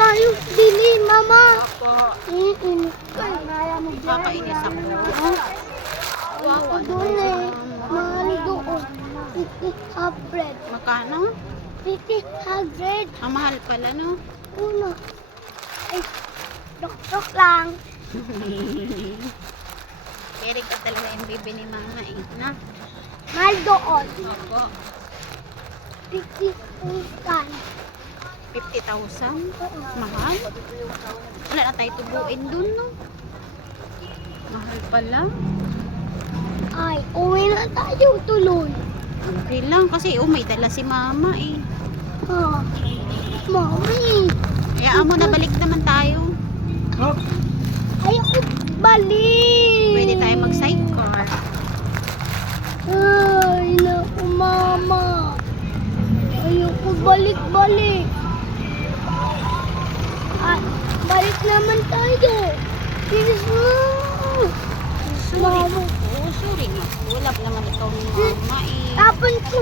tayo bili, mama. Opo. Kaya mo dyan. Kakainis ako. Wow, ano Doon ba eh. yun? Mahal doon. 50 Magkano? 100. Ang mahal pala, no? Uno. Ay, dok lang. Eric ka talaga yung bibi ni mama eh. Na? Mahal doon. Opo. 50,000. 50,000? Mahal? Wala na tayo tubuin dun, no? Mahal pala. Ay, uwi na tayo tuloy. Okay lang kasi may dala si mama eh. Ha? Mami. Hayaan mo na balik naman tayo. Ayoko balik. Pwede tayo mag-sidecar. Ay, naku mama. Ayoko balik-balik. Ay, balik naman tayo. Please mo. Sorry. Mama. Oh, sorry nga. Wala pa naman ikaw ni mama eh. Tapon ko